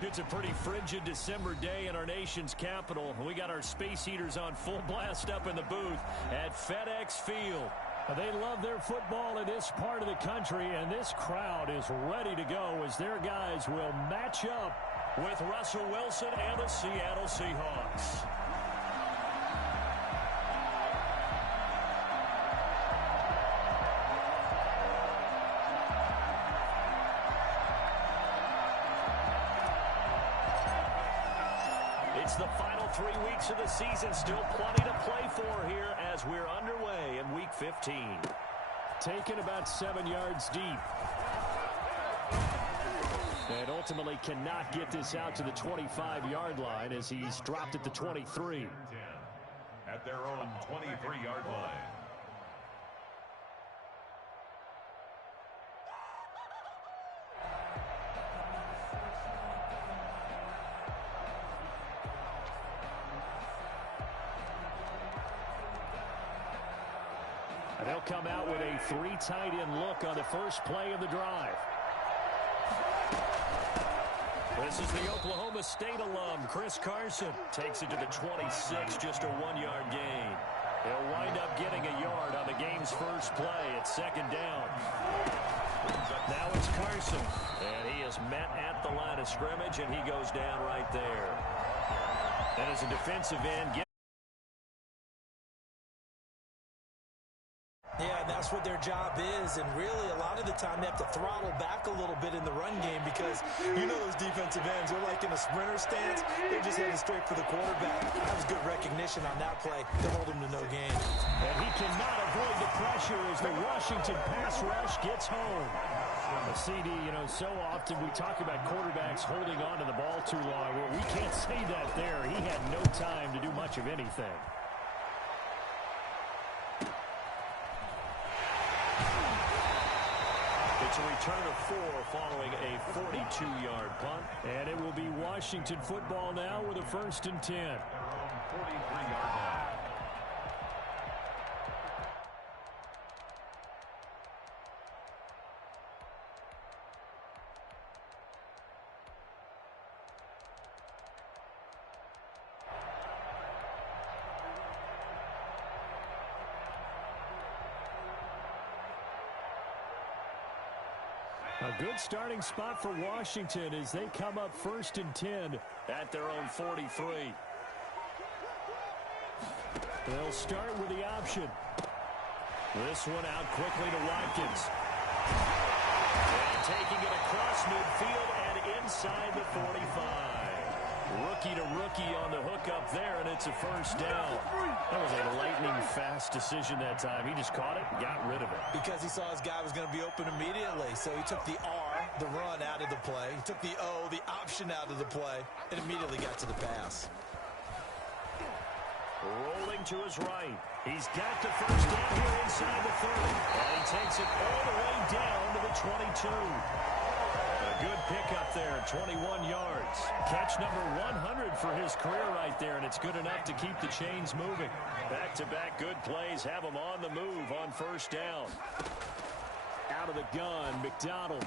It's a pretty frigid December day in our nation's capital. We got our space heaters on full blast up in the booth at FedEx Field. They love their football in this part of the country, and this crowd is ready to go as their guys will match up with Russell Wilson and the Seattle Seahawks. It's the final 3 weeks of the season. Still plenty to play for here as we're underway in Week 15. Taken about 7 yards deep. And ultimately cannot get this out to the 25-yard line as he's dropped at the 23. At their own 23-yard line. They'll come out with a 3 tight end look on the first play of the drive. This is the Oklahoma State alum, Chris Carson. Takes it to the 26, just a 1-yard gain. He'll wind up getting a yard on the game's first play at second down. Now it's Carson, and he is met at the line of scrimmage, and he goes down right there. And as a defensive end, yeah, and that's what their job is, and really a lot of the time they have to throttle back a little bit in the run game because you know those defensive ends, they're like in a sprinter stance. They're just heading straight for the quarterback. That was good recognition on that play to hold him to no gain. And he cannot avoid the pressure as the Washington pass rush gets home. CD, you know, so often we talk about quarterbacks holding on to the ball too long. Well, we can't say that there. He had no time to do much of anything. It's a return of 4 following a 42-yard punt. And it will be Washington football now with a 1st and 10. 43-yard line. A good starting spot for Washington as they come up 1st and 10 at their own 43. They'll start with the option. This one out quickly to Watkins. And taking it across midfield and inside the 45. Rookie to rookie on the hook up there, and it's a 1st down. That was a lightning-fast decision that time. He just caught it and got rid of it. Because he saw his guy was going to be open immediately, so he took the R, the run, out of the play. He took the O, the option, out of the play, and immediately got to the pass. Rolling to his right. He's got the 1st down here inside the 30. And he takes it all the way down to the 22. A good pickup there, 21 yards. Catch number 100 for his career right there, and it's good enough to keep the chains moving. Back-to-back good plays have him on the move on 1st down. Out of the gun, McDonald.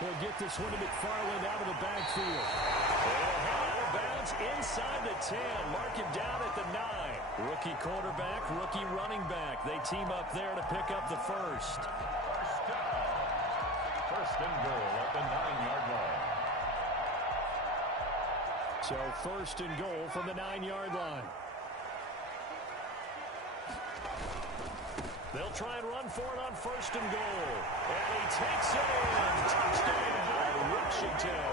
He'll get this one to McFarland out of the backfield. They'll head out of bounds inside the 10. Mark him down at the 9. Rookie quarterback, rookie running back. They team up there to pick up the 1st. 1st and goal at the 9-yard line. So 1st and goal from the 9-yard line. They'll try and run for it on 1st and goal. And he takes it in. Touchdown, Washington.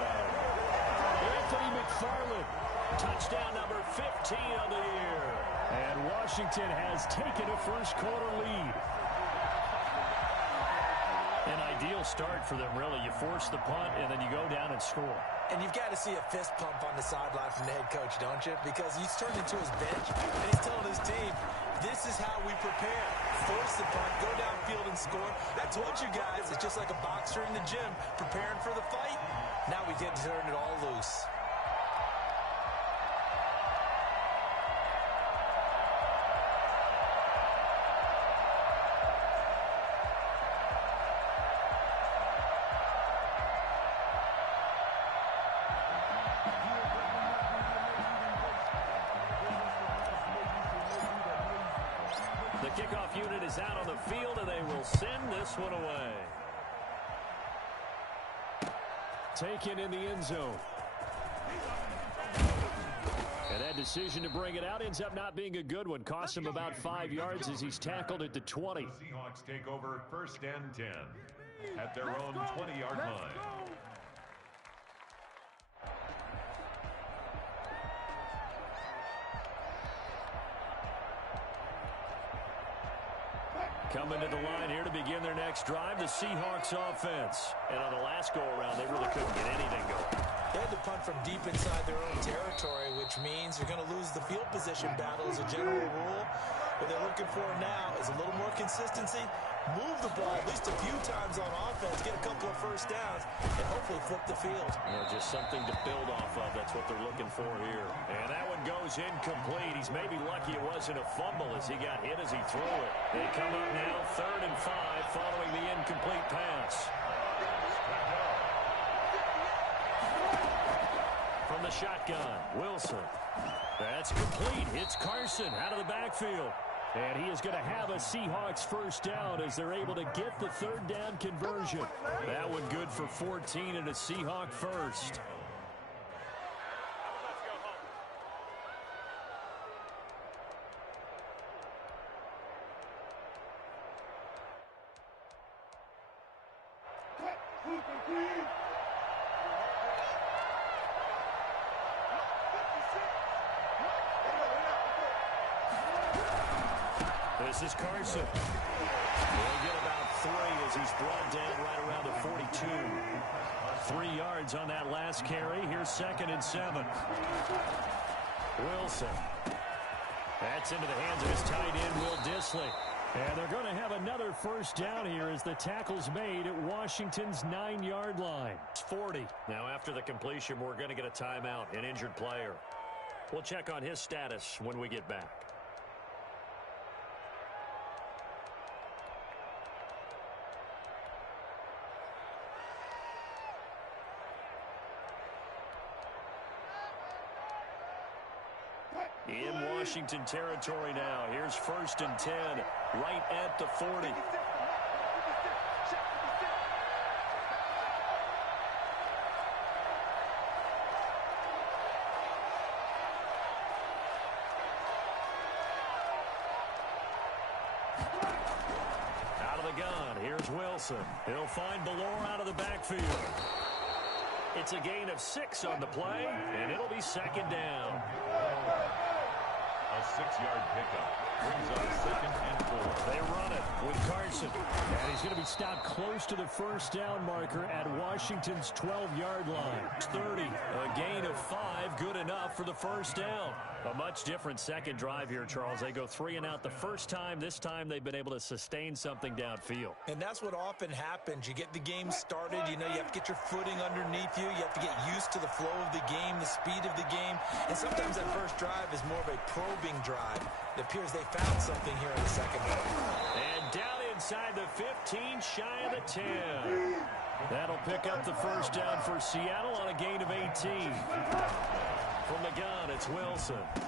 Anthony McFarland. Touchdown number 15 of the year. And Washington has taken a 1st quarter lead. An ideal start for them, really. You force the punt, and then you go down and score. And you've got to see a fist pump on the sideline from the head coach, don't you? Because he's turned into his bench, and he's telling his team, this is how we prepare. Force the punt, go downfield and score. I told you guys, it's just like a boxer in the gym preparing for the fight. Now we get to turn it all loose. kickoff unit is out on the field, and they will send this one away. Taken in the end zone. And that decision to bring it out ends up not being a good one. Costs him about 5 yards as he's tackled at the 20. The Seahawks take over 1st and 10 at their own 20-yard line. Coming to the line here to begin their next drive, the Seahawks offense. And on the last go-around, they really couldn't get anything going. They had to punt from deep inside their own territory, which means you're going to lose the field position battle as a general rule. What they're looking for now is a little more consistency, move the ball at least a few times on offense, get a couple of first downs, and hopefully flip the field. Just something to build off of. That's what they're looking for here. And that one goes incomplete. He's maybe lucky it wasn't a fumble as he got hit as he threw it. They come up now 3rd and 5 following the incomplete pass. From the shotgun, Wilson. That's complete. It's Carson out of the backfield. And he is going to have a Seahawks first down as they're able to get the 3rd down conversion. That one good for 14 and a Seahawk first. This is Carson. They'll get about 3 as he's brought down right around the 42. 3 yards on that last carry. Here's 2nd and 7. Wilson. That's into the hands of his tight end, Will Dissly. And they're going to have another first down here as the tackle's made at Washington's 9-yard line. It's 40. Now after the completion, we're going to get a timeout, an injured player. We'll check on his status when we get back. In Washington territory now. Here's 1st and 10, right at the 40. Out of the gun, here's Wilson. He'll find Ballore out of the backfield. It's a gain of 6 on the play, and it'll be 2nd down. A 6-yard pickup brings up 2nd and 4. They run it with Carson. And he's going to be stopped close to the first down marker at Washington's 12-yard line. 30. A gain of 5. Good enough for the first down. A much different second drive here, Charles. They go 3 and out the first time. This time they've been able to sustain something downfield. And that's what often happens. You get the game started. You know, you have to get your footing underneath you. You have to get used to the flow of the game, the speed of the game. And sometimes that first drive is more of a probing drive. It appears they found something here in the second half. And down inside the 15, shy of the 10. That'll pick up the first down for Seattle on a gain of 18. From the gun, it's Wilson. And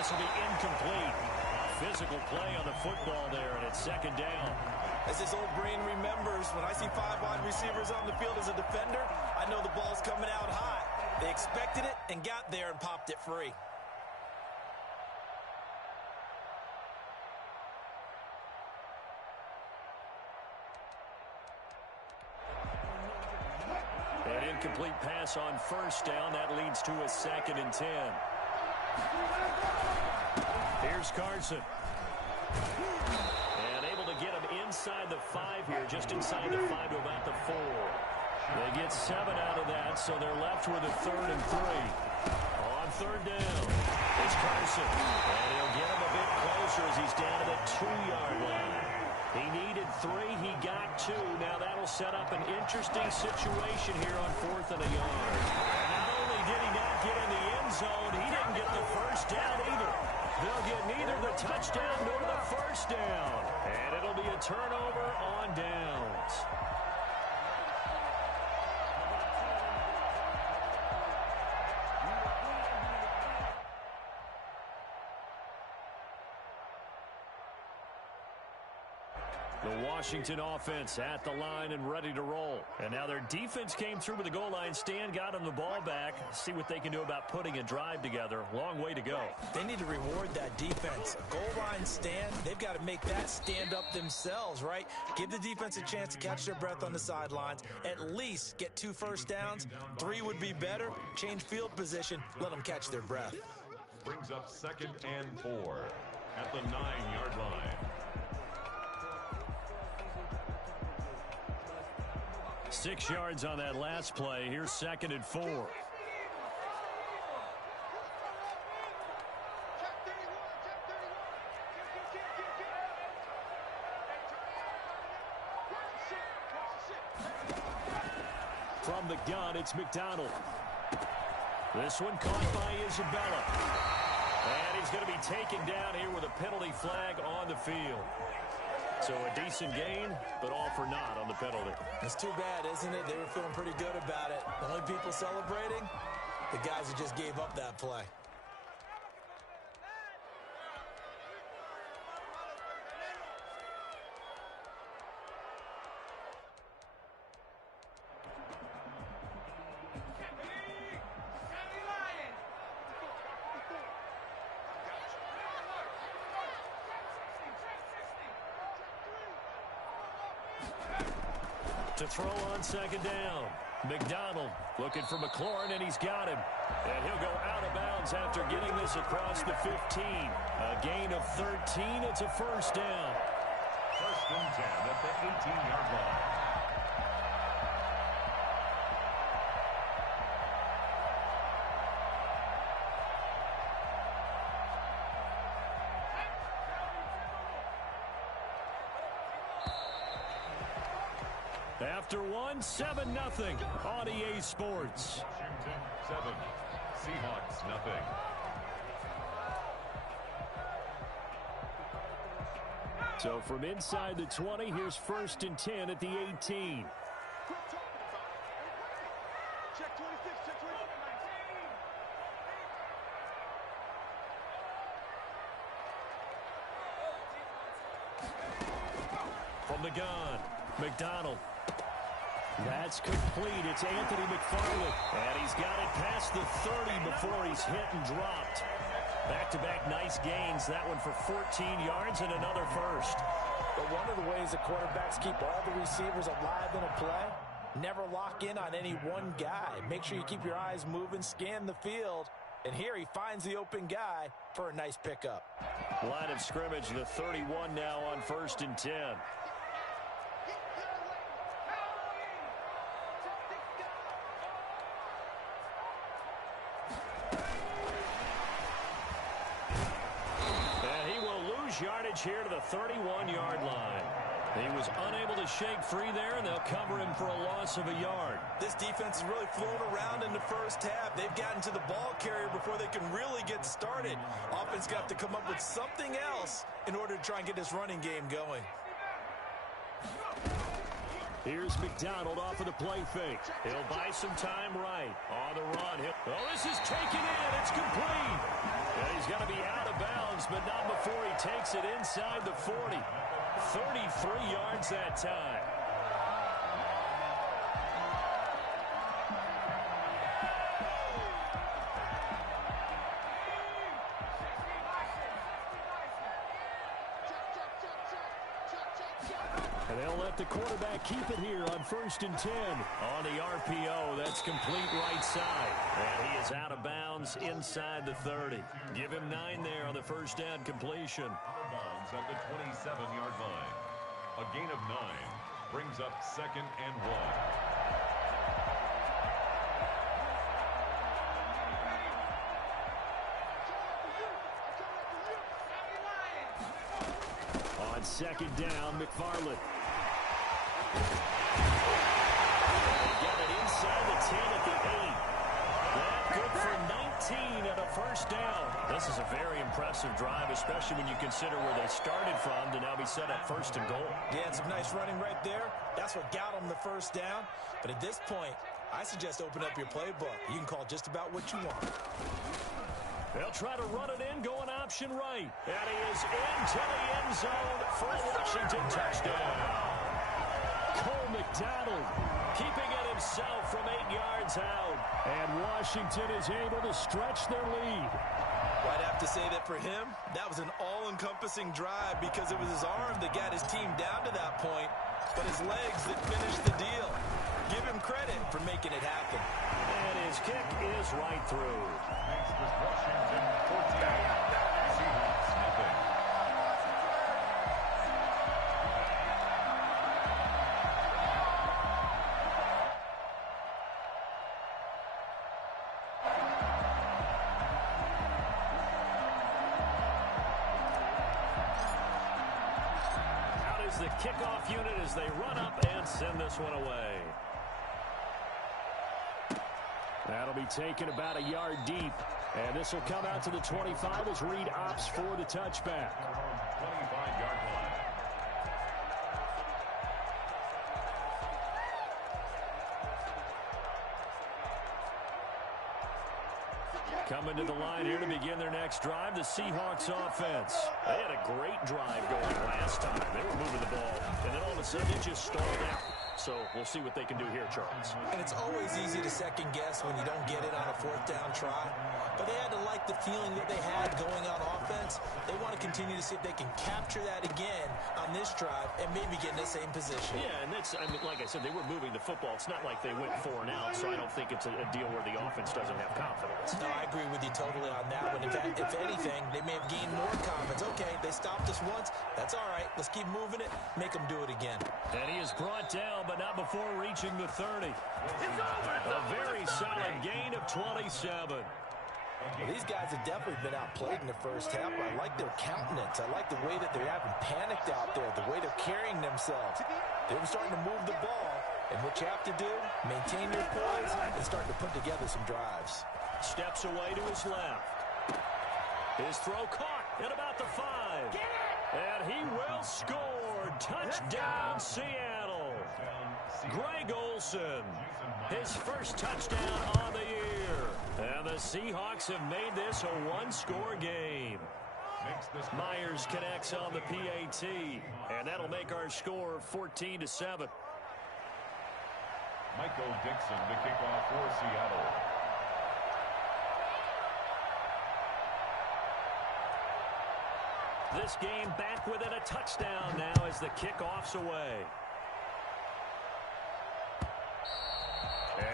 this will be incomplete. Physical play on the football there, and it's 2nd down. As his old brain remembers, when I see 5 wide receivers on the field as a defender, I know the ball's coming out high. They expected it and got there and popped it free. An incomplete pass on first down. That leads to a 2nd and 10. Here's Carson. And able to get him inside the 5 here, just inside the 5 to about the 4. They get 7 out of that, so they're left with a 3rd and 3. On 3rd down, it's Carson. And he'll get him a bit closer as he's down to the 2-yard line. He needed 3. He got 2. Now that'll set up an interesting situation here on 4th and a yard. Not only did he not get in the end zone, he didn't get the first down either. They'll get neither the touchdown nor the first down. And it'll be a turnover on downs. The Washington offense at the line and ready to roll. And now their defense came through with the goal line stand, got them the ball back. See what they can do about putting a drive together. Long way to go. They need to reward that defense. A goal line stand, they've got to make that stand up themselves, right? Give the defense a chance to catch their breath on the sidelines. At least get 2 first downs. 3 would be better. Change field position. Let them catch their breath. Brings up 2nd and 4 at the 9-yard line. 6 yards on that last play. Here's 2nd and 4. From the gun, it's McDonald. This one caught by Isabella. And he's going to be taken down here with a penalty flag on the field. So a decent gain, but all for naught on the penalty. It's too bad, isn't it? They were feeling pretty good about it. The only people celebrating, the guys who just gave up that play. To throw on 2nd down. McDonald looking for McLaurin, and he's got him. And he'll go out of bounds after getting this across the 15. A gain of 13. It's a first down. 1st and 10 at the 18-yard line. After 1, 7-0 on EA Sports. Washington 7, Seahawks nothing. So from inside the 20, here's 1st and 10 at the 18. From the gun, McDonald. That's complete. It's Anthony McFarland. And he's got it past the 30 before he's hit and dropped. Back-to-back nice gains. That one for 14 yards and another first. But one of the ways the quarterbacks keep all the receivers alive in a play, never lock in on any one guy. Make sure you keep your eyes moving, scan the field. And here he finds the open guy for a nice pickup. Line of scrimmage, the 31 now on 1st and 10. Yardage here to the 31-yard line. He was unable to shake free there, and they'll cover him for a loss of a yard. This defense is really flown around in the first half. They've gotten to the ball carrier before they can really get started. Offense got to come up with something else in order to try and get this running game going. Here's McDonald off of the play fake. He'll buy some time right. On the run. This is taken in. It's complete. And he's got to be out of bounds, but not before he takes it inside the 40. 33 yards that time. And they'll let the quarterback keep it here on 1st and 10. On the RPO, that's complete right side. And he is out of bounds inside the 30. Give him 9 there on the first down completion. Out of bounds at the 27-yard line. A gain of 9 brings up 2nd and 1. On 2nd down, McFarland. Got it inside the 10 at the 8. That good for 19 and a first down. This is a very impressive drive, especially when you consider where they started from to now be set up 1st and goal. Yeah, some nice running right there. That's what got them the first down. But at this point, I suggest open up your playbook. You can call just about what you want. They'll try to run it in, going option right. And he is into the end zone for a Washington touchdown. Cole McDonald keeping it himself from 8 yards out. And Washington is able to stretch their lead. Well, I'd have to say that for him, that was an all-encompassing drive because it was his arm that got his team down to that point, but his legs that finished the deal. Give him credit for making it happen. And his kick is right through. Makes this Washington 14. Seahawks nothing. Out is the kickoff unit as they run up and send this one away. That'll be taken about a yard deep. And this will come out to the 25 as Reed opts for the touchback. 25-yard line. Coming to the line here to begin their next drive, the Seahawks offense. They had a great drive going last time. They were moving the ball, and then all of a sudden it just stalled out. So we'll see what they can do here, Charles. And it's always easy to second guess when you don't get it on a 4th down try. But they had to like the feeling that they had going on offense. They want to continue to see if they can capture that again on this drive and maybe get in the same position. Yeah, and that's, I mean, like I said, they were moving the football. It's not like they went 4 and out, so I don't think it's a deal where the offense doesn't have confidence. No, I agree with you totally on that one. In fact, if anything, they may have gained more confidence. Okay, they stopped us once. That's all right. Let's keep moving it. Make them do it again. And he is brought down, but not before reaching the 30. A very solid gain of 27. Well, these guys have definitely been outplayed in the first half. I like their countenance. I like the way that they're having panicked out there, the way they're carrying themselves. They're starting to move the ball, and what you have to do, maintain your poise and start to put together some drives. Steps away to his left. His throw caught at about the 5. And he will score. Touchdown, Seattle. Greg Olsen, his first touchdown on the year. And the Seahawks have made this a 1-score game. Myers connects on the PAT, and that'll make our score 14-7. Michael Dixon to kick off for Seattle. This game back within a touchdown now as the kickoff's away.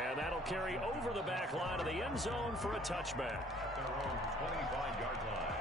And that'll carry over the back line of the end zone for a touchback. At their own 25-yard line.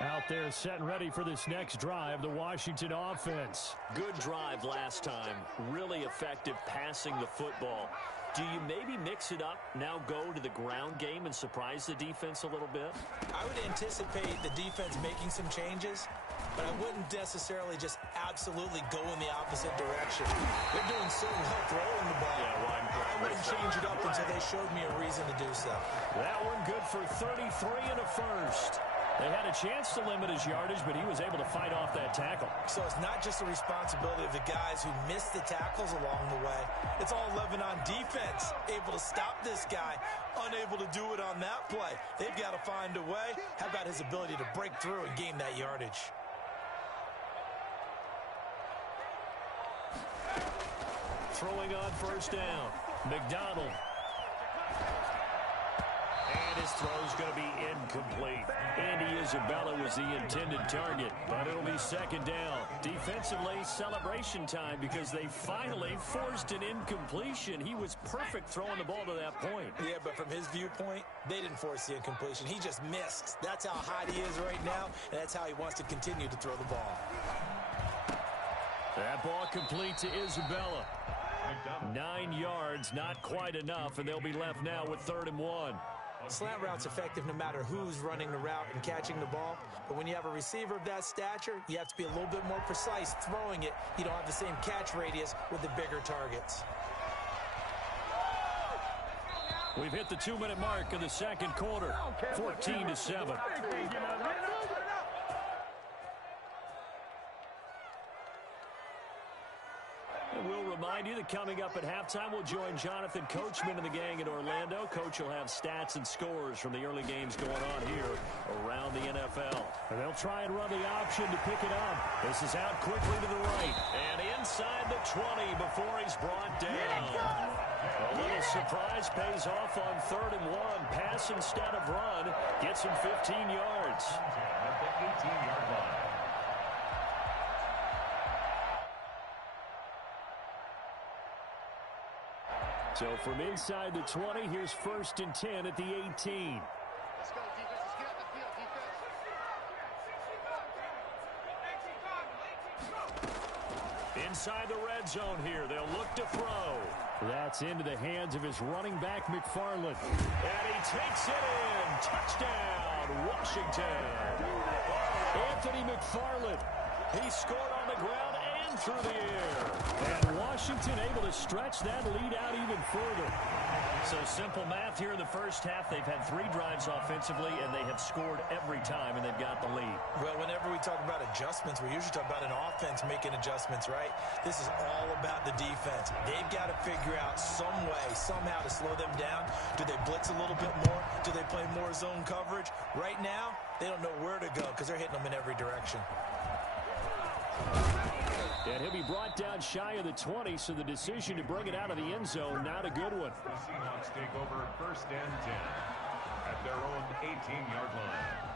Out there set and ready for this next drive, the Washington offense. Good drive last time. Really effective passing the football. Do you maybe mix it up, now go to the ground game and surprise the defense a little bit? I would anticipate the defense making some changes, but I wouldn't necessarily just absolutely go in the opposite direction. They're doing so well throwing the ball. Yeah, well, I wouldn't change it up until they showed me a reason to do so. That one good for 33 and a first. They had a chance to limit his yardage, but he was able to fight off that tackle. So it's not just the responsibility of the guys who missed the tackles along the way. It's all 11 on defense, able to stop this guy, unable to do it on that play. They've got to find a way. How about his ability to break through and gain that yardage? Throwing on first down, McDonald. And his throw's going to be incomplete. Andy Isabella was the intended target, but it'll be second down. Defensively, celebration time because they finally forced an incompletion. He was perfect throwing the ball to that point. Yeah, but from his viewpoint, they didn't force the incompletion. He just missed. That's how hot he is right now, and that's how he wants to continue to throw the ball. That ball complete to Isabella. 9 yards, not quite enough, and they'll be left now with 3rd and 1. Slant route's effective no matter who's running the route and catching the ball. But when you have a receiver of that stature, you have to be a little bit more precise throwing it. You don't have the same catch radius with the bigger targets. We've hit the 2-minute mark of the second quarter, 14-7. And we'll remind you that coming up at halftime, we'll join Jonathan Coachman and the gang in Orlando. Coach will have stats and scores from the early games going on here around the NFL. And they'll try and run the option to pick it up. This is out quickly to the right. And inside the 20 before he's brought down. A little surprise pays off on 3rd and 1. Pass instead of run. Gets him 15 yards. At the 18-yard line. So from inside the 20, here's 1st and 10 at the 18. Let's go, defense. Let's get out the field, defense. Inside the red zone here, they'll look to throw. That's into the hands of his running back, McFarland. And he takes it in. Touchdown, Washington. Anthony McFarland. He scored on the ground and through the air. And Washington able to stretch that lead out even further. So simple math here in the first half. They've had 3 drives offensively, and they have scored every time, and they've got the lead. Well, whenever we talk about adjustments, we usually talk about an offense making adjustments, right? This is all about the defense. They've got to figure out some way, somehow to slow them down. Do they blitz a little bit more? Do they play more zone coverage? Right now, they don't know where to go because they're hitting them in every direction. And he'll be brought down shy of the 20, so the decision to bring it out of the end zone, not a good one. The Seahawks take over 1st and 10 at their own 18-yard line.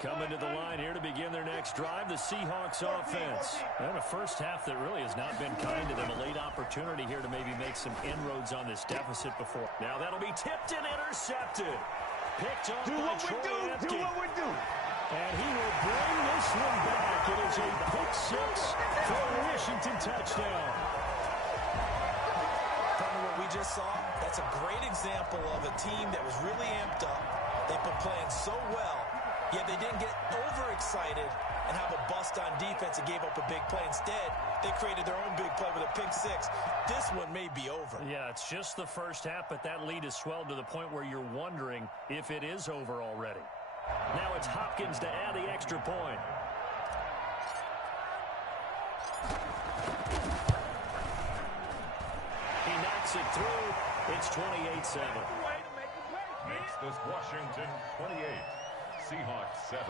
Coming to the line here to begin their next drive, the Seahawks offense. And a first half that really has not been kind to them. A late opportunity here to maybe make some inroads on this deficit before. Now that'll be tipped and intercepted. Picked up by Troy Apke. Do what we do. And he will bring this one back. It is a pick 6 for a Washington touchdown. From what we just saw, that's a great example of a team that was really amped up. They've been playing so well. Yet they didn't get overexcited and have a bust on defense and gave up a big play. Instead, they created their own big play with a pick 6. This one may be over. Yeah, it's just the first half, but that lead has swelled to the point where you're wondering if it is over already. Now it's Hopkins to add the extra point. He knocks it through. It's 28-7. Makes this Washington 28. Seahawks 7.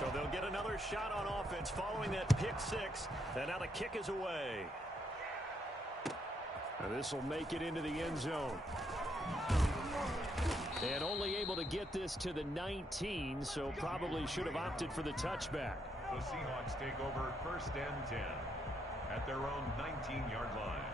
So they'll get another shot on offense following that pick 6. And now the kick is away. This will make it into the end zone. And only able to get this to the 19, so probably should have opted for the touchback. The Seahawks take over 1st and 10 at their own 19-yard line.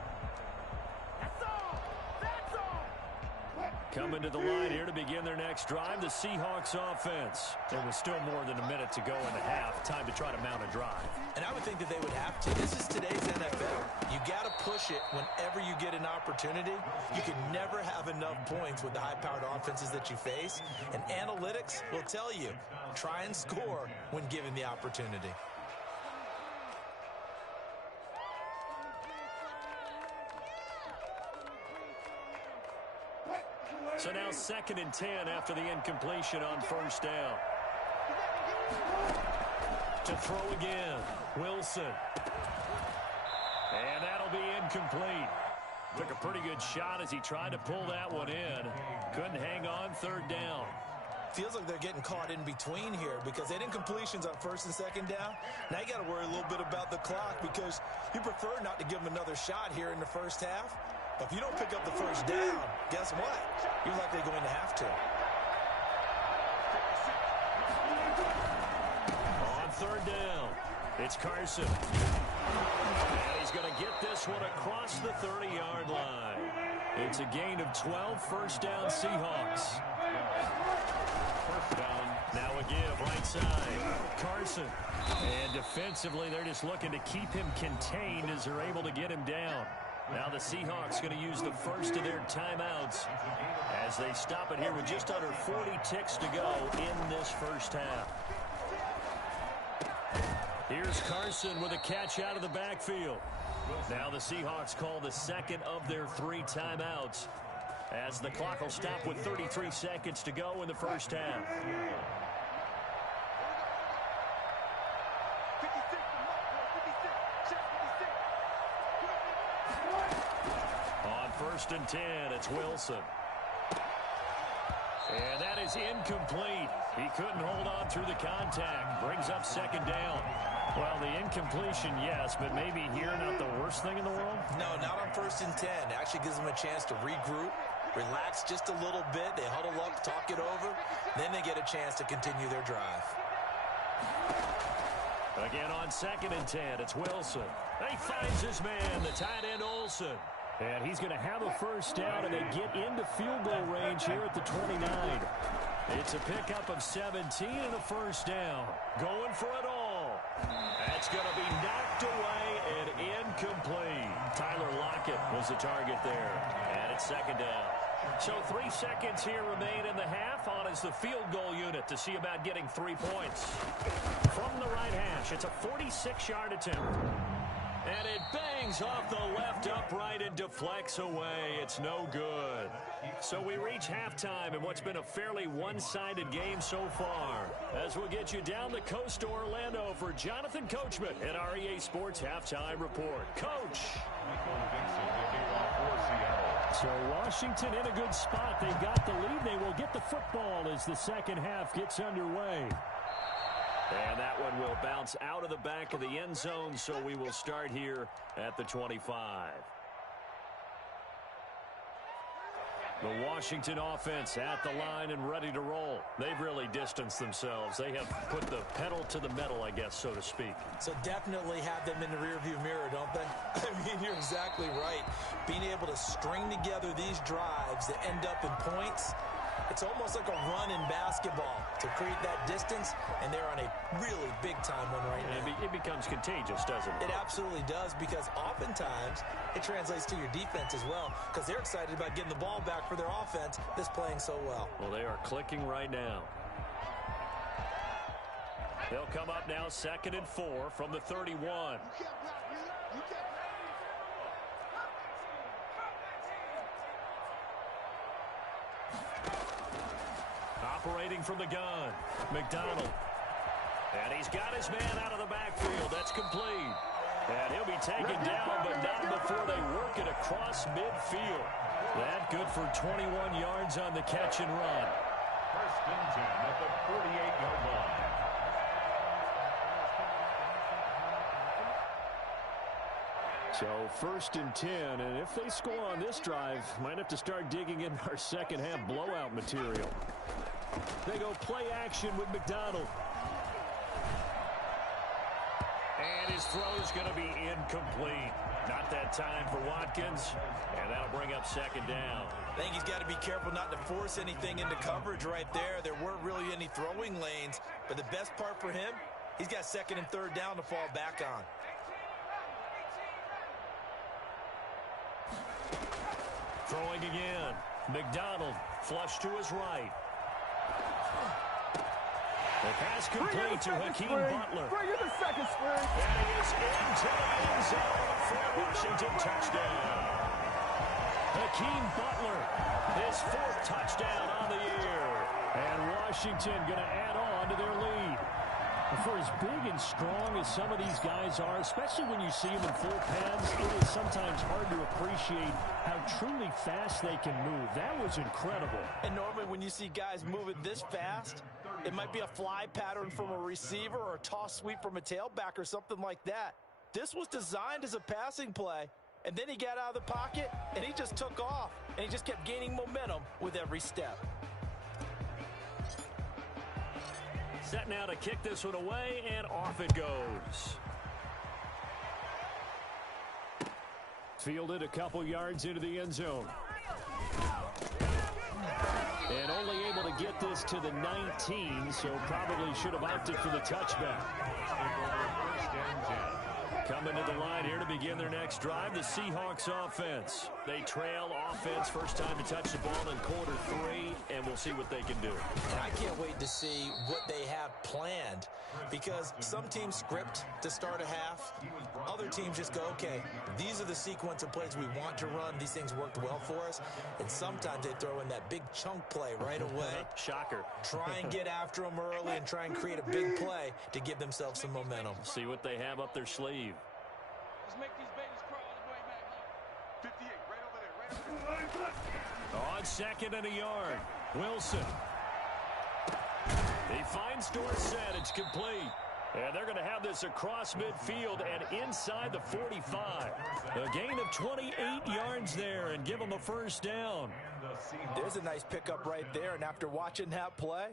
Coming to the line here to begin their next drive, the Seahawks offense. There was still more than a minute to go in the half. Time to try to mount a drive. And I would think that they would have to. This is today's NFL. You got to push it whenever you get an opportunity. You can never have enough points with the high-powered offenses that you face. And analytics will tell you, try and score when given the opportunity. So now 2nd and 10 after the incompletion on 1st down. To throw again, Wilson. And that'll be incomplete. Took a pretty good shot as he tried to pull that one in. Couldn't hang on 3rd down. Feels like they're getting caught in between here because they didn't completions on first and second down. Now you got to worry a little bit about the clock because you prefer not to give them another shot here in the first half. But if you don't pick up the first down, guess what? You're likely going to have to. On third down, it's Carson. And he's going to get this one across the 30-yard line. It's a gain of 12, first down Seahawks. First down. Now a give, right side. Carson. And defensively, they're just looking to keep him contained as they're able to get him down. Now the Seahawks going to use the first of their timeouts as they stop it here with just under 40 ticks to go in this first half. Here's Carson with a catch out of the backfield. Now the Seahawks call the second of their 3 timeouts as the clock will stop with 33 seconds to go in the first half. On first and 10, it's Wilson. And that is incomplete. He couldn't hold on through the contact. Brings up second down. Well, the incompletion, yes, but maybe here not the worst thing in the world? No, not on first and 10. It actually gives them a chance to regroup, relax just a little bit. They huddle up, talk it over. Then they get a chance to continue their drive. Again on second and 10, it's Wilson. He finds his man, the tight end Olsen. And he's going to have a first down, and they get into field goal range here at the 29. It's a pickup of 17 and a first down. Going for it all. That's going to be knocked away and incomplete. Tyler Lockett was the target there. And it's second down. So 3 seconds here remain in the half. On is the field goal unit to see about getting 3 points. From the right hash, it's a 46-yard attempt. And it bangs off the left upright and deflects away. It's no good. So we reach halftime in what's been a fairly one-sided game so far. As we'll get you down the coast to Orlando for Jonathan Coachman at our EA Sports Halftime Report. Coach. So Washington in a good spot. They've got the lead. They will get the football as the second half gets underway. And that one will bounce out of the back of the end zone, so we will start here at the 25. The Washington offense at the line and ready to roll. They've really distanced themselves. They have put the pedal to the metal, I guess, so to speak. So definitely have them in the rearview mirror, don't they? I mean, you're exactly right. Being able to string together these drives that end up in points, it's almost like a run in basketball to create that distance, and they're on a really big-time one right now. It becomes contagious, doesn't it? It absolutely does, because oftentimes it translates to your defense as well, because they're excited about getting the ball back for their offense that's playing so well. Well, they are clicking right now. They'll come up now 2nd and 4 from the 31. Operating from the gun, McDonald. And he's got his man out of the backfield. That's complete. And he'll be taken down, but not before they work it across midfield. That good for 21 yards on the catch and run. First and 10 at the 48-yard line. So 1st and 10, and if they score on this drive, might have to start digging in our second half blowout material. They go play action with McDonald. And his throw is going to be incomplete. Not that time for Watkins, and that'll bring up 2nd down. I think he's got to be careful not to force anything into coverage right there. There weren't really any throwing lanes, but the best part for him, he's got 2nd and 3rd down to fall back on. Throwing again. McDonald flush to his right. The pass complete to Hakeem Butler. Bring in the second spring. And he is into the end zone for a Washington touchdown. Hakeem Butler, his 4th touchdown on the year. And Washington going to add on to their lead. For as big and strong as some of these guys are, especially when you see them in full pads, it is sometimes hard to appreciate how truly fast they can move. That was incredible. And normally when you see guys moving this fast, it might be a fly pattern from a receiver or a toss sweep from a tailback or something like that. This was designed as a passing play, and then he got out of the pocket, and he just took off, and he just kept gaining momentum with every step. Set now to kick this one away, and off it goes. Fielded a couple yards into the end zone. And only able to get this to the 19, so probably should have opted for the touchback. Coming to the line here to begin their next drive, the Seahawks offense. They trail offense, first time to touch the ball in quarter 3, and we'll see what they can do. And I can't wait to see what they have planned, because some teams script to start a half. Other teams just go, okay, these are the sequence of plays we want to run. These things worked well for us. And sometimes they throw in that big chunk play right away. Shocker. Try and get after them early and try and create a big play to give themselves some momentum. See what they have up their sleeve. Let's make these babies crawl all the way back. 58, right over there. On second and a yard, Wilson. He finds Dorsett. It's complete. And they're going to have this across midfield and inside the 45. A gain of 28 yards there and give them a first down. There's a nice pickup right there. And after watching that play,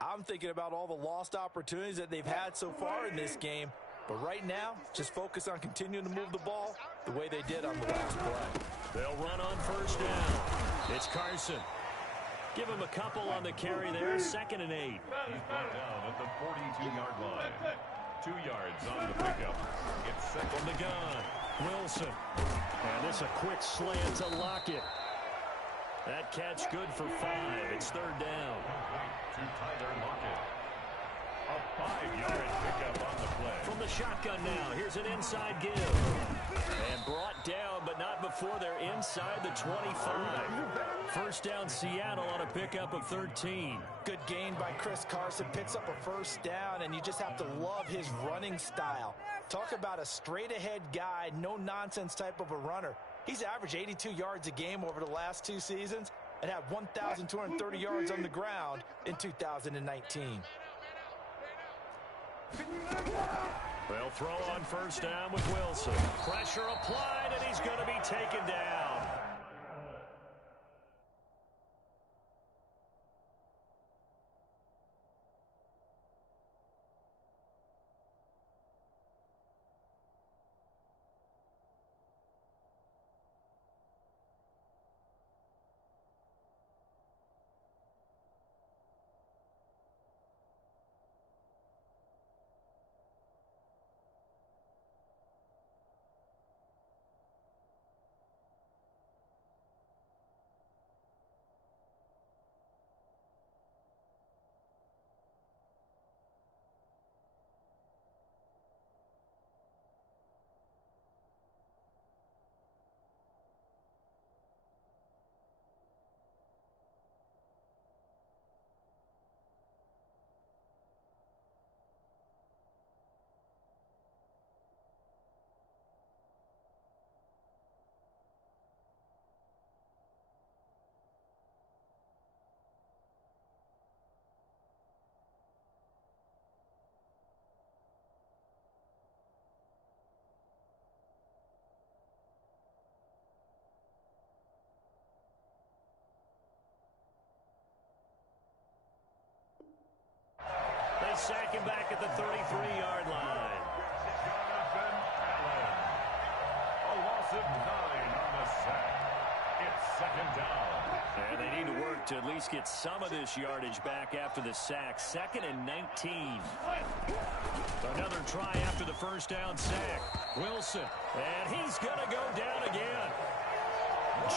I'm thinking about all the lost opportunities that they've had so far in this game. But right now, just focus on continuing to move the ball the way they did on the last play. They'll run on first down. It's Carson. Give him a couple on the carry there, 2nd and 8. He's brought down at the 42-yard line. 2 yards on the pickup. It's second. From the gun, Wilson. And this a quick slant to Lockett. That catch good for 5. It's 3rd down. To Tyler Lockett. A 5-yard pickup on the play. From the shotgun now, here's an inside give. And brought down, but not before they're inside the 25. First down, Seattle on a pickup of 13. Good gain by Chris Carson. Picks up a first down, and you just have to love his running style. Talk about a straight-ahead guy, no-nonsense type of a runner. He's averaged 82 yards a game over the last 2 seasons and had 1,230 yards on the ground in 2019. They'll throw on first down with Wilson. Pressure applied, and he's going to be taken down. They sack him back at the 33-yard line. Jonathan Allen. A loss of 9 on the sack. It's 2nd down. And they need to work to at least get some of this yardage back after the sack. 2nd and 19. Another try after the first down sack. Wilson. And he's going to go down again.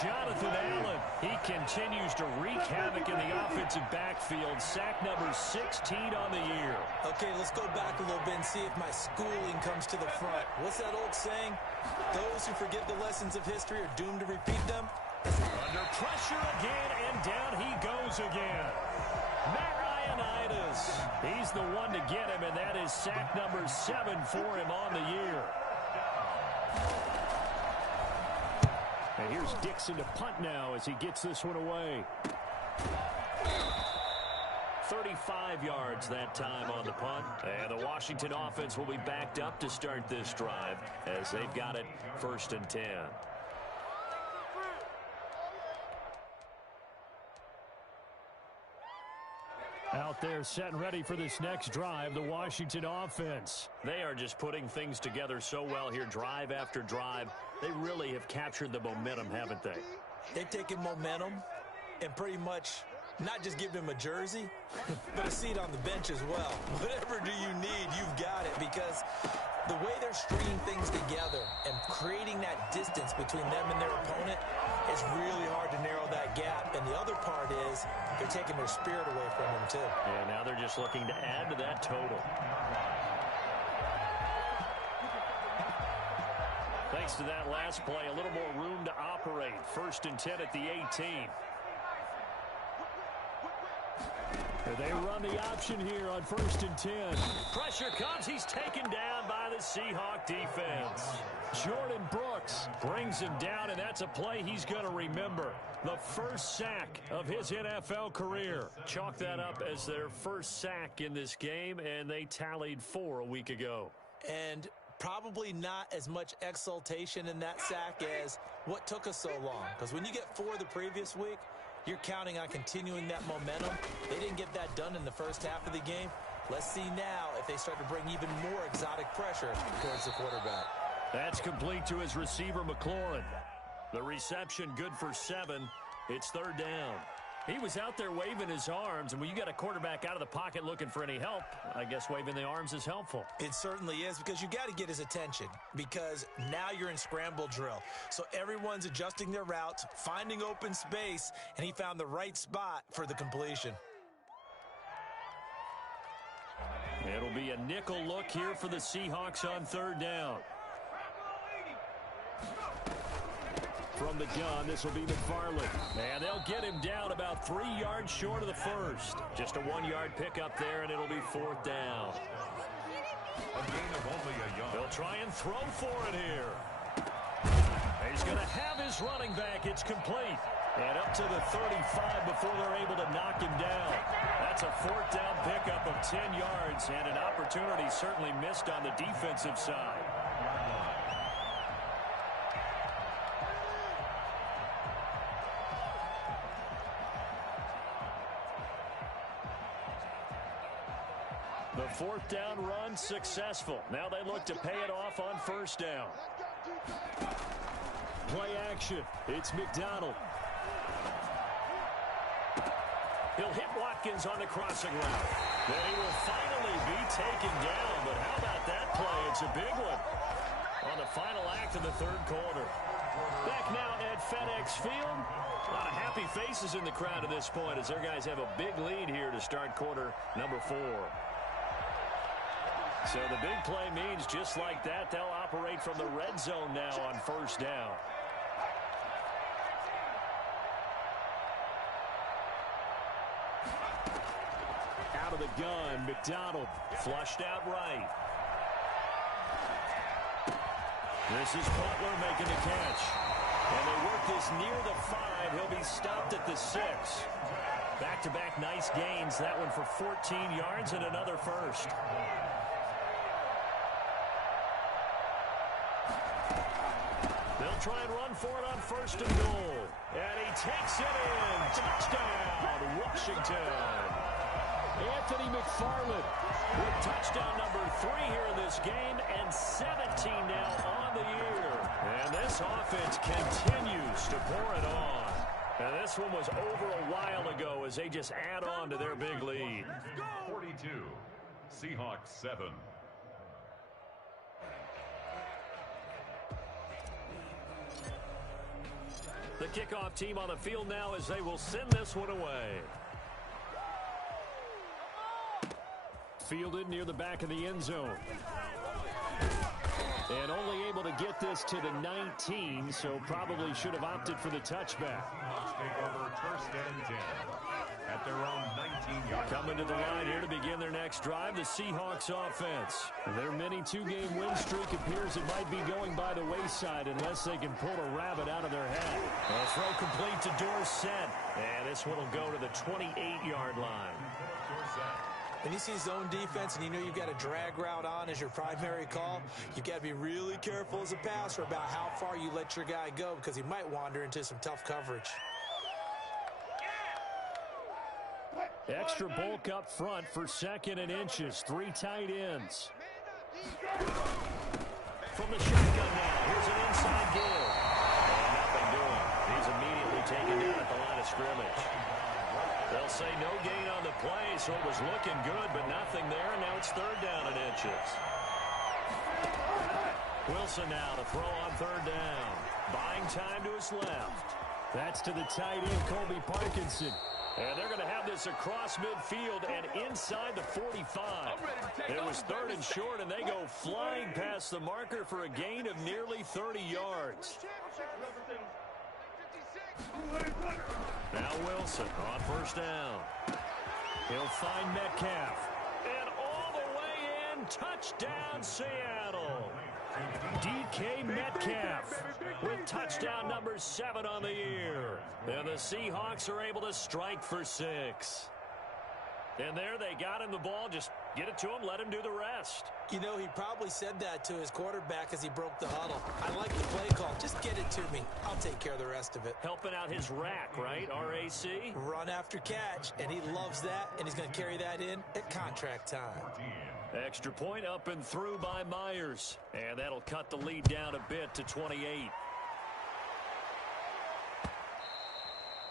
Jonathan Allen, he continues to wreak havoc in the offensive backfield. Sack number 16 on the year. Okay, let's go back a little bit and see if my schooling comes to the front. What's that old saying? Those who forget the lessons of history are doomed to repeat them. Under pressure again, and down he goes again. Matt Ryan Ioannidis. He's the one to get him, and that is sack number 7 for him on the year. And here's Dixon to punt now as he gets this one away. 35 yards that time on the punt. And the Washington offense will be backed up to start this drive as they've got it 1st and 10. Out there set and ready for this next drive, the Washington offense. They are just putting things together so well here, drive after drive. They really have captured the momentum, haven't they? They've taken momentum and pretty much not just given him a jersey, but a seat on the bench as well. Whatever do you need, you've got it, because the way they're stringing things together and creating that distance between them and their opponent, it's really hard to narrow that gap. And the other part is they're taking their spirit away from them, too. And now they're just looking to add to that total. Thanks to that last play, a little more room to operate. 1st and 10 at the 18. They run the option here on 1st and 10. Pressure comes. He's taken down by the Seahawk defense. Jordan Brooks brings him down, and that's a play he's going to remember. The first sack of his NFL career. Chalk that up as their first sack in this game, and they tallied 4 a week ago. And probably not as much exultation in that sack as what took us so long. Because when you get 4 the previous week, you're counting on continuing that momentum. They didn't get that done in the first half of the game. Let's see now if they start to bring even more exotic pressure towards the quarterback. That's complete to his receiver, McLaurin. The reception good for 7. It's 3rd down. He was out there waving his arms, and when you got a quarterback out of the pocket looking for any help, I guess waving the arms is helpful. It certainly is, because you got to get his attention, because now you're in scramble drill. So everyone's adjusting their routes, finding open space, and he found the right spot for the completion. It'll be a nickel look here for the Seahawks on 3rd down. From the gun, this will be McFarland. And they'll get him down about 3 yards short of the first. Just a 1-yard pickup there, and it'll be 4th down. A gain of only a yard. They'll try and throw for it here. He's going to have his running back. It's complete. And up to the 35 before they're able to knock him down. That's a 4th down pickup of 10 yards, and an opportunity certainly missed on the defensive side. The 4th down run successful. Now they look to pay it off on 1st down. Play action. It's McDonald. He'll hit Watkins on the crossing route. Then he will finally be taken down. But how about that play? It's a big one on the final act of the 3rd quarter. Back now at FedEx Field. A lot of happy faces in the crowd at this point as their guys have a big lead here to start quarter number 4. So the big play means just like that, they'll operate from the red zone now on 1st down. Out of the gun, McDonald flushed out right. This is Butler making the catch. And they work this near the 5. He'll be stopped at the 6. Back-to-back nice gains. That one for 14 yards and another first. They'll try and run for it on 1st and goal. And he takes it in. Touchdown, Washington. Anthony McFarland with touchdown number 3 here in this game, and 17 now on the year. And this offense continues to pour it on. And this one was over a while ago as they just add on to their big lead. 42, Seahawks 7. The kickoff team on the field now as they will send this one away. Fielded near the back of the end zone. And only able to get this to the 19, so probably should have opted for the touchback. Hawks take over 1st and 10 at their own 19-yard line. Coming Coming to the line here to begin their next drive, the Seahawks offense. Their mini two-game win streak appears it might be going by the wayside unless they can pull a rabbit out of their hat. A throw complete to Dorsett. And this one will go to the 28-yard line. When you see zone defense and you know you've got a drag route on as your primary call, you've got to be really careful as a passer about how far you let your guy go because he might wander into some tough coverage. Extra bulk up front for 2nd and inches. 3 tight ends. From the shotgun now. Here's an inside give. And nothing doing. He's immediately taken down at the line of scrimmage. They'll say no gain on the play, so it was looking good, but nothing there, and now it's 3rd down and inches. Wilson now to throw on 3rd down. Buying time to his left. That's to the tight end, Colby Parkinson. And they're going to have this across midfield and inside the 45. It was 3rd and short, and they go flying past the marker for a gain of nearly 30 yards. Now Wilson on 1st down. He'll find Metcalf. And all the way in, touchdown Seattle. DK Metcalf with touchdown number 7 on the year. And the Seahawks are able to strike for 6. And there they got him the ball. Just get it to him, let him do the rest. You know, he probably said that to his quarterback as he broke the huddle. I like the play call. Just get it to me. I'll take care of the rest of it. Helping out his rack, right? RAC? Run after catch, and he loves that, and he's going to carry that in at contract time. Extra point up and through by Myers. And that'll cut the lead down a bit to 28.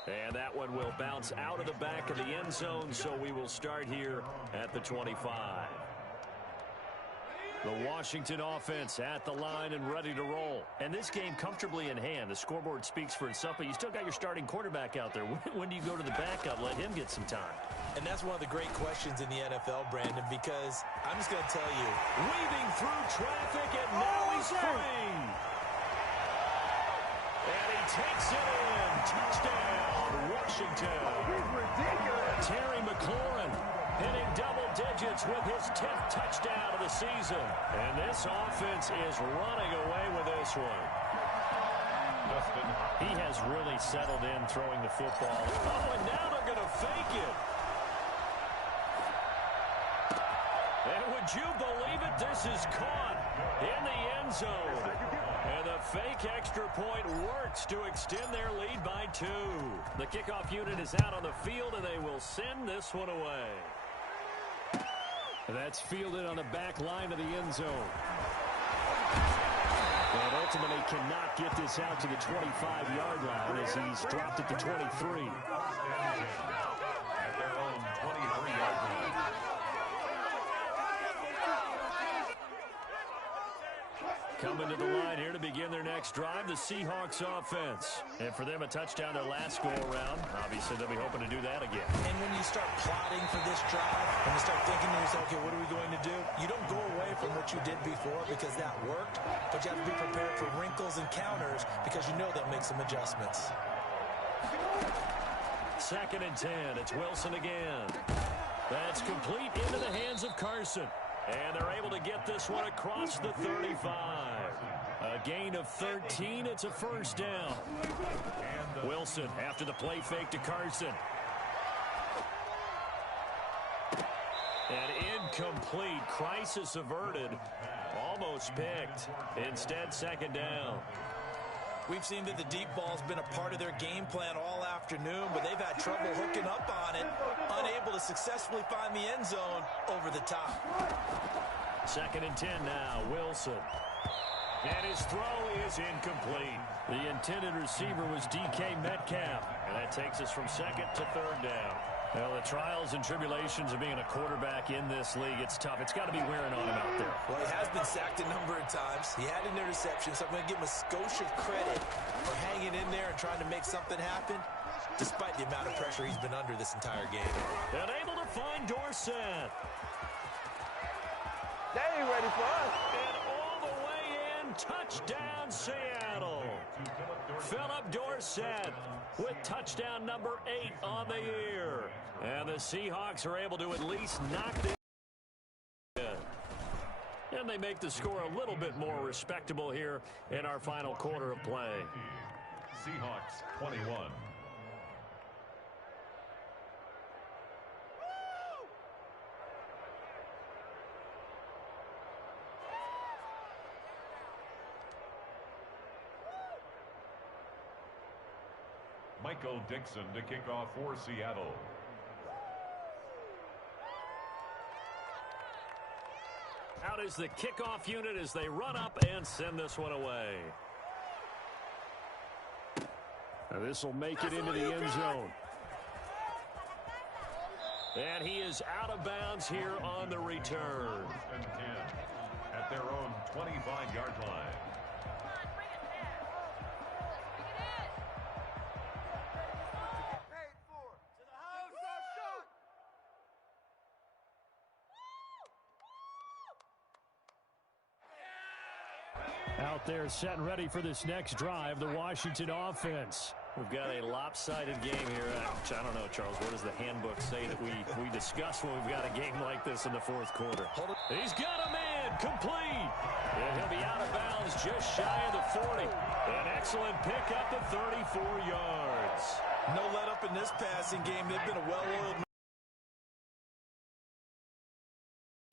And that one will bounce out of the back of the end zone, so we will start here at the 25. The Washington offense at the line and ready to roll. And this game comfortably in hand. The scoreboard speaks for itself, but you still got your starting quarterback out there. When do you go to the backup? Let him get some time. And that's one of the great questions in the NFL, Brandon, because I'm just going to tell you. Weaving through traffic, and now he's free. And he takes it in. Touchdown, Washington. Terry McLaurin hitting double digits with his 10th touchdown of the season. And this offense is running away with this one. He has really settled in throwing the football. Oh, and now they're going to fake it. And would you believe it? This is caught in the end zone. And the fake extra point works to extend their lead by 2. The kickoff unit is out on the field, and they will send this one away. That's fielded on the back line of the end zone. And ultimately cannot get this out to the 25-yard line as he's dropped it to 23. At their own 23-yard line. Coming to the line here to begin their next drive, the Seahawks offense. And for them, a touchdown their last go-around. Obviously, they'll be hoping to do that again. And when you start plotting for this drive, and you start thinking to yourself, okay, what are we going to do? You don't go away from what you did before because that worked, but you have to be prepared for wrinkles and counters because you know they'll make some adjustments. 2nd and 10. It's Wilson again. That's complete into the hands of Carson. And they're able to get this one across the 35. A gain of 13. It's a 1st down. Wilson after the play fake to Carson. And incomplete. Crisis averted. Almost picked. Instead, 2nd down. We've seen that the deep ball's been a part of their game plan all afternoon, but they've had trouble hooking up on it, unable to successfully find the end zone over the top. 2nd and 10 now, Wilson. And his throw is incomplete. The intended receiver was DK Metcalf, and that takes us from 2nd to 3rd down. Well, the trials and tribulations of being a quarterback in this league, it's tough. It's got to be wearing on him out there. Well, he has been sacked a number of times. He had an interception, so I'm going to give him a skosh of credit for hanging in there and trying to make something happen, despite the amount of pressure he's been under this entire game. And able to find Dorsett. They ain't ready for us. And all the way in, and touchdown, Seattle. Philip Dorsett with touchdown number 8 on the year. And the Seahawks are able to at least knock this in. And they make the score a little bit more respectable here in our final quarter of play. Seahawks 21. Michael Dixon to kick off for Seattle. Out is the kickoff unit as they run up and send this one away. This will make it into the end zone. And he is out of bounds here on the return. And 10 at their own 25-yard line. Out there set and ready for this next drive, the Washington offense. We've got a lopsided game here. I don't know, Charles, what does the handbook say that we discuss when we've got a game like this in the fourth quarter? He's got a man, complete. And he'll be out of bounds just shy of the 40. An excellent pickup at 34 yards. No let up in this passing game. They've been a well-oiled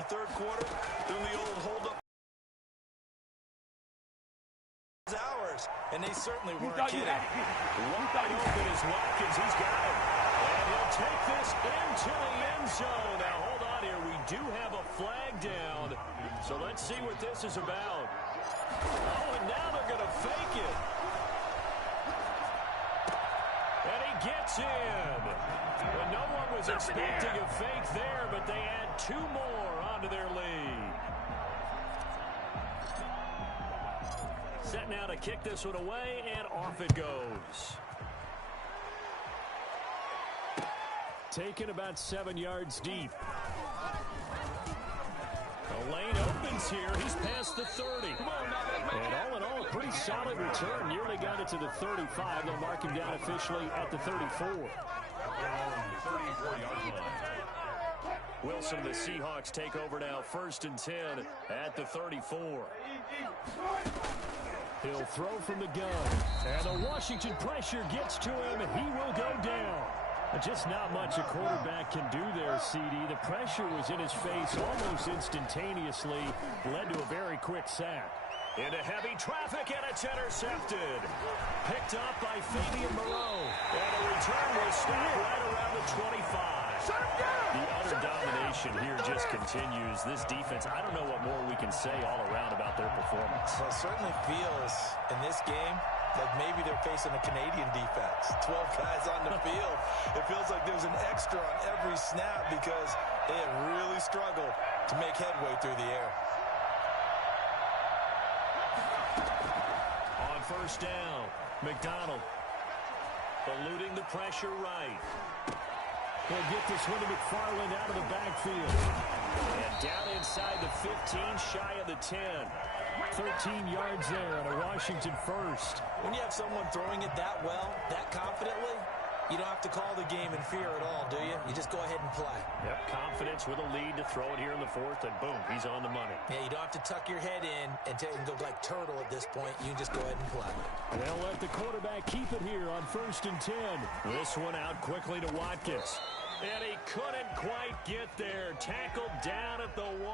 third quarter. Doing the old hold-up. Hours, and they certainly weren't kidding. Wide open is Watkins. He's got it. And he'll take this into the end zone. Now, hold on here. We do have a flag down. So let's see what this is about. Oh, and now they're going to fake it. And he gets in. Well, no one was expecting a fake there, but they add 2 more onto their lead. Set now to kick this one away, and off it goes. Taken about 7 yards deep. The lane opens here. He's past the 30. And all in all, a pretty solid return. Nearly got it to the 35. They'll mark him down officially at the 34. Wilson, the Seahawks take over now, 1st and 10 at the 34. He'll throw from the gun. And the Washington pressure gets to him, and he will go down. Just not much a quarterback can do there, CD. The pressure was in his face almost instantaneously. Led to a very quick sack. Into heavy traffic, and it's intercepted. Picked up by Fabian Moreau. And a return will stop right around the 25. The utter domination here just continues. This defense, I don't know what more we can say all around about their performance. Well, it certainly feels in this game like maybe they're facing a Canadian defense. 12 guys on the field. It feels like there's an extra on every snap because they have really struggled to make headway through the air. On 1st down, McDonald eluding the pressure right. He'll get this one to McFarland out of the backfield. And down inside the 15, shy of the 10. 13 yards there on a Washington first. When you have someone throwing it that well, that confidently, you don't have to call the game in fear at all, do you? You just go ahead and play. Yep, confidence with a lead to throw it here in the 4th, and boom, he's on the money. Yeah, you don't have to tuck your head in and go like turtle at this point. You can just go ahead and play. They'll let the quarterback keep it here on 1st and 10. This one out quickly to Watkins. And he couldn't quite get there. Tackled down at the 1.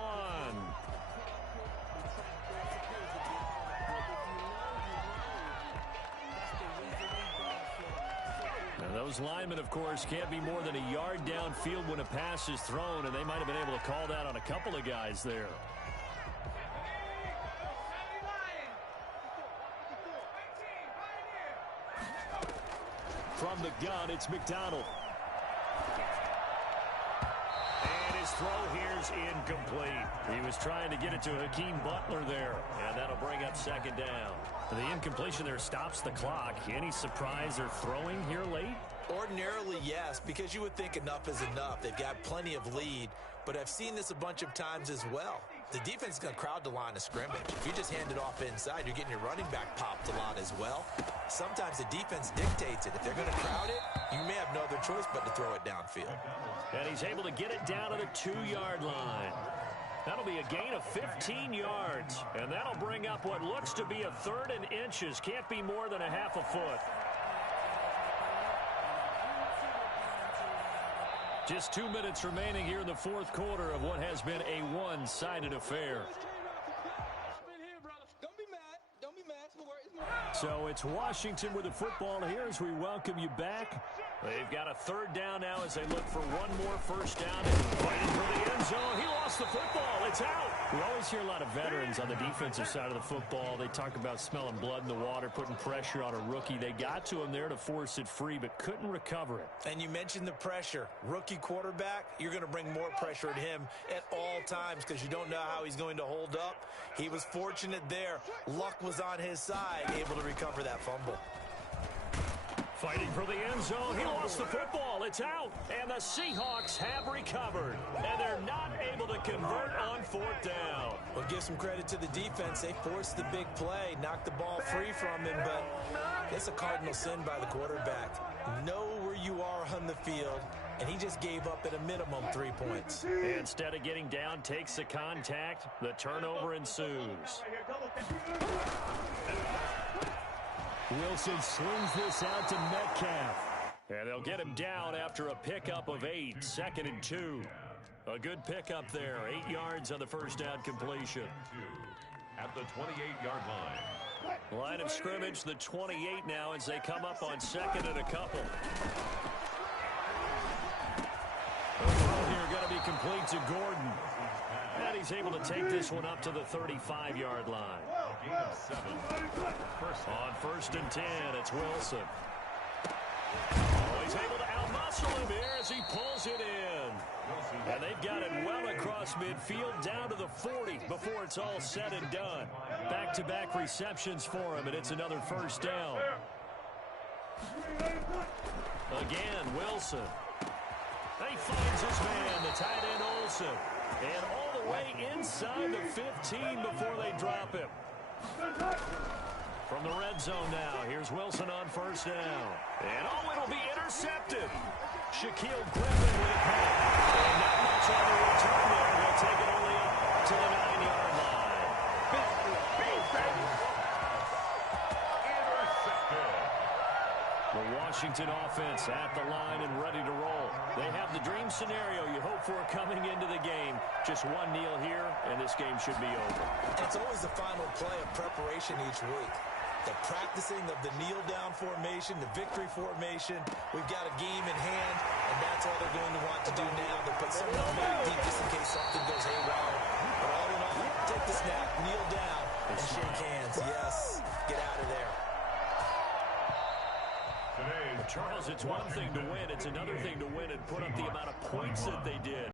Now those linemen, of course, can't be more than a yard downfield when a pass is thrown, and they might have been able to call that on a couple of guys there. From the gun, it's McDonald. Throw here's incomplete. He was trying to get it to Hakeem Butler there, and that'll bring up 2nd down. The incompletion there stops the clock. Any surprise they're throwing here late? Ordinarily, yes, because you would think enough is enough. They've got plenty of lead, but I've seen this a bunch of times as well. The defense is going to crowd the line of scrimmage. If you just hand it off inside, you're getting your running back popped a lot as well. Sometimes the defense dictates it. If they're going to crowd it, you may have no other choice but to throw it downfield. And he's able to get it down to the 2-yard line. That'll be a gain of 15 yards. And that'll bring up what looks to be a 3rd and inches. Can't be more than a half a foot. Just 2 minutes remaining here in the 4th quarter of what has been a one-sided affair. So it's Washington with the football here as we welcome you back. They've got a 3rd down now as they look for one more first down. And fighting for the end zone. He lost the football. It's out. We always hear a lot of veterans on the defensive side of the football. They talk about smelling blood in the water, putting pressure on a rookie. They got to him there to force it free, but couldn't recover it. And you mentioned the pressure. Rookie quarterback, you're going to bring more pressure at him at all times because you don't know how he's going to hold up. He was fortunate there. Luck was on his side, able to recover that fumble. Fighting for the end zone. He lost the football. It's out. And the Seahawks have recovered. And they're not able to convert on 4th down. Well, give some credit to the defense. They forced the big play, knocked the ball free from him, but it's a cardinal sin by the quarterback. Know where you are on the field, and he just gave up at a minimum 3 points. Instead of getting down, takes the contact. The turnover ensues. Wilson slings this out to Metcalf. And they'll get him down after a pickup of 8, 2nd and 2. A good pickup there, 8 yards on the first down completion. At the 28-yard line. Line of scrimmage, the 28 now as they come up on 2nd and a couple. The throw here going to be complete to Gordon. And he's able to take this one up to the 35-yard line. On 1st and 10, it's Wilson. Oh, he's able to outmuscle him here as he pulls it in. And they've got it well across midfield down to the 40 before it's all said and done. Back-to-back receptions for him, and it's another first down. Again, Wilson. And he finds his man, the tight end Olsen. And all the way inside the 15 before they drop him. From the red zone now, here's Wilson on first down. And oh, it'll be intercepted. Shaquille Griffin with a pick. And not much on the return there. He'll take it only up to the 9-yard line. The Washington offense at the line and ready to roll. They have the dream scenario you hope for coming into the game. Just one kneel here, and this game should be over. It's always the final play of preparation each week. The practicing of the kneel-down formation, the victory formation. We've got a game in hand, and that's all they're going to want to do now. They'll put someone else deep just in case something goes haywire. But all in all, take the snap, kneel down, and shake hands. Yes, get out of there. Charles, it's one thing to win. It's another thing to win and put up the amount of points that they did.